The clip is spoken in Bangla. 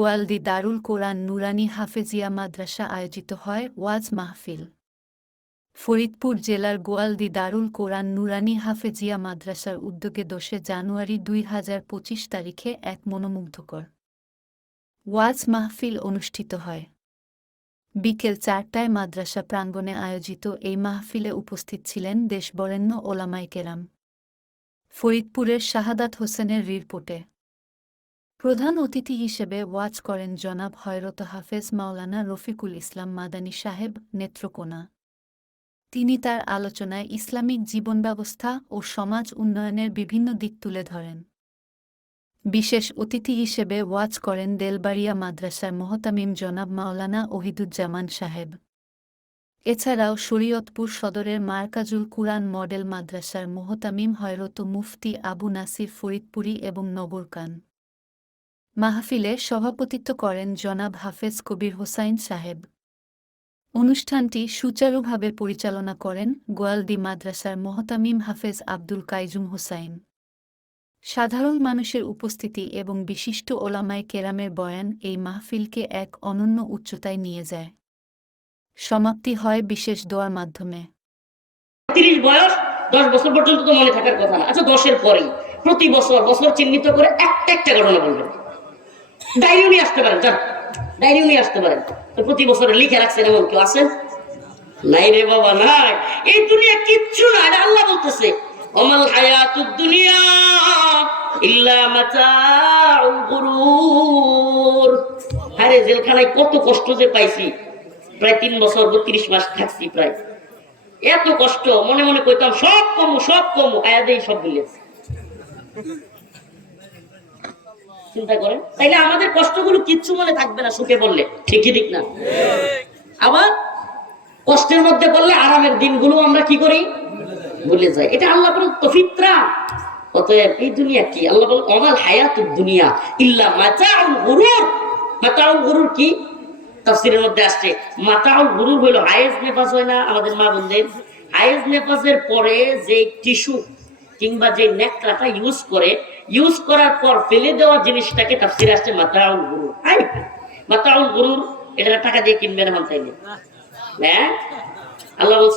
গোয়ালদি দারুল কোরআন নুরানি হাফেজিয়া মাদ্রাসা আয়োজিত হয় ওয়াজ মাহফিল। ফরিদপুর জেলার গোয়ালদি দারুল কোরআন নুরানি হাফেজিয়া মাদ্রাসার উদ্যোগে দোষে জানুয়ারি দুই হাজার পঁচিশ তারিখে এক মনোমুগ্ধকর ওয়াজ মাহফিল অনুষ্ঠিত হয়। বিকেল চারটায় মাদ্রাসা প্রাঙ্গণে আয়োজিত এই মাহফিলে উপস্থিত ছিলেন দেশবরেণ্য ওলামাই কেরাম। ফরিদপুরের শাহাদাত হোসেনের রিপোর্টে প্রধান অতিথি হিসেবে ওয়াজ করেন জনাব হয়রত হাফেজ মাওলানা রফিকুল ইসলাম মাদানী সাহেব নেত্রকোনা। তিনি তার আলোচনায় ইসলামিক জীবন ব্যবস্থা ও সমাজ উন্নয়নের বিভিন্ন দিক তুলে ধরেন। বিশেষ অতিথি হিসেবে ওয়াজ করেন দেলবাড়িয়া মাদ্রাসার মোহতামিম জনাব মাওলানা ওহিদুজ্জামান সাহেব। এছাড়াও শরীয়তপুর সদরের মার্কাজুল কুরআন মডেল মাদ্রাসার মোহতামিম হয়রত মুফতি আবু নাসির ফরিদপুরি এবং নগরকান মাহফিলে সভাপতিত্ব করেন জনাব হাফেজ কবির হোসাইন সাহেব। অনুষ্ঠানটি সুচারুভাবে পরিচালনা করেন গোয়ালদি মাদ্রাসার মোহতামিম হাফেজ আব্দুল কাইজুম হোসাইন। সাধারণ মানুষের উপস্থিতি এবং বিশিষ্ট ওলামায় কেরামের বয়ান এই মাহফিলকে এক অনন্য উচ্চতায় নিয়ে যায়। সমাপ্তি হয় বিশেষ দোয়ার মাধ্যমে। তিরিশ বয়স, দশ বছর পর্যন্ত তো মনে থাকার কথা না। আচ্ছা দশের পরেই প্রতি বছর বছর চিহ্নিত করে একটা একটা ঘটনা বলবেন। ডায়েরিও নিয়ে আসতে পারেন, যান। ডায়েরিও নিয়ে আসতে পারেন। তো প্রতি বছরে লিখে রাখছেন এমন কেউ আছেন? নাই রে বাবা, নাই। এই দুনিয়া কিচ্ছু না, এটা আল্লাহ বলতেছে। অমাল হায়াতুদ দুনিয়া ইল্লা মাতাউল গুরুর। আরে জেলখানায় কত কষ্ট যে পাইছি। প্রায় তিন বছর, বত্রিশ মাস থাকছি প্রায়। এত কষ্ট, মনে মনে কইতাম, সব কমু সব কমু আয়াদেই সব মিলেছে চিন্তা করেন। তাইলে আমাদের কষ্টগুলো কিচ্ছু মনে থাকবে না সুখে বললে। ঠিকই ঠিক না? আবার কষ্টের মধ্যে বললে আরামের দিনগুলো আমরা কি করি? ভুলে যাই। এটা আল্লাহ বলেন তফিত্রা অতএব এই দুনিয়া কি? আল্লাহ বলেন অমাল হায়াতুদ দুনিয়া ইল্লা মাতাউল গুরুর। মাতাউল গুরুর কি? তাফসিরের মধ্যে আসছে, মাতাউল গুরুর হইল হায়েজ নেফাস হয় না আমাদের মা বোনদের। হায়েজ নেফাসের পরে যে টিস্যু কিংবা যে নেকড়াটা ইউজ করে ইউজ করার পর ফেলে দেওয়া জিনিসটাকে তাফসিরে আসছে মাতাউল গুরু হ্যাঁ মাতাউল গুরুর এটা টাকা দিয়ে কিনবেন আমার তাইলে হ্যাঁ? আল্লাহ